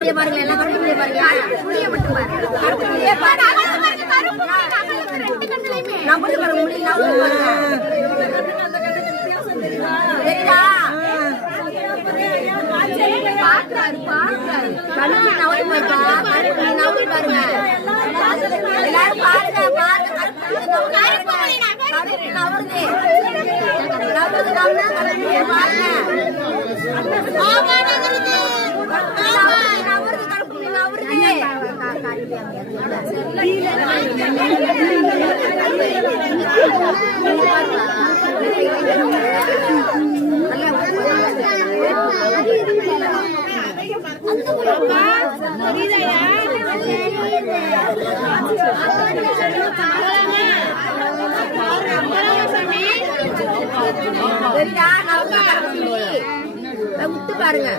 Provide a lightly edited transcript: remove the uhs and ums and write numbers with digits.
பாருங்க எல்லாம் கருப்பு பாருங்க புளிய மட்டும் பாருங்க கருப்பு புளிய பாருங்க கருப்பு ரெண்டு கண்ணுலயுமே நம்பர் பாருங்க முடி நம்பர் பாருங்க பாக்குறாரு கருப்பு நவல் பாருங்க கருப்பு நவல் பாருங்க எல்லாரும் பாருங்க பாருங்க கருப்பு நவருது நவருது கருப்பு பாருங்க ஆமா நவருது விட்டு பாருங்க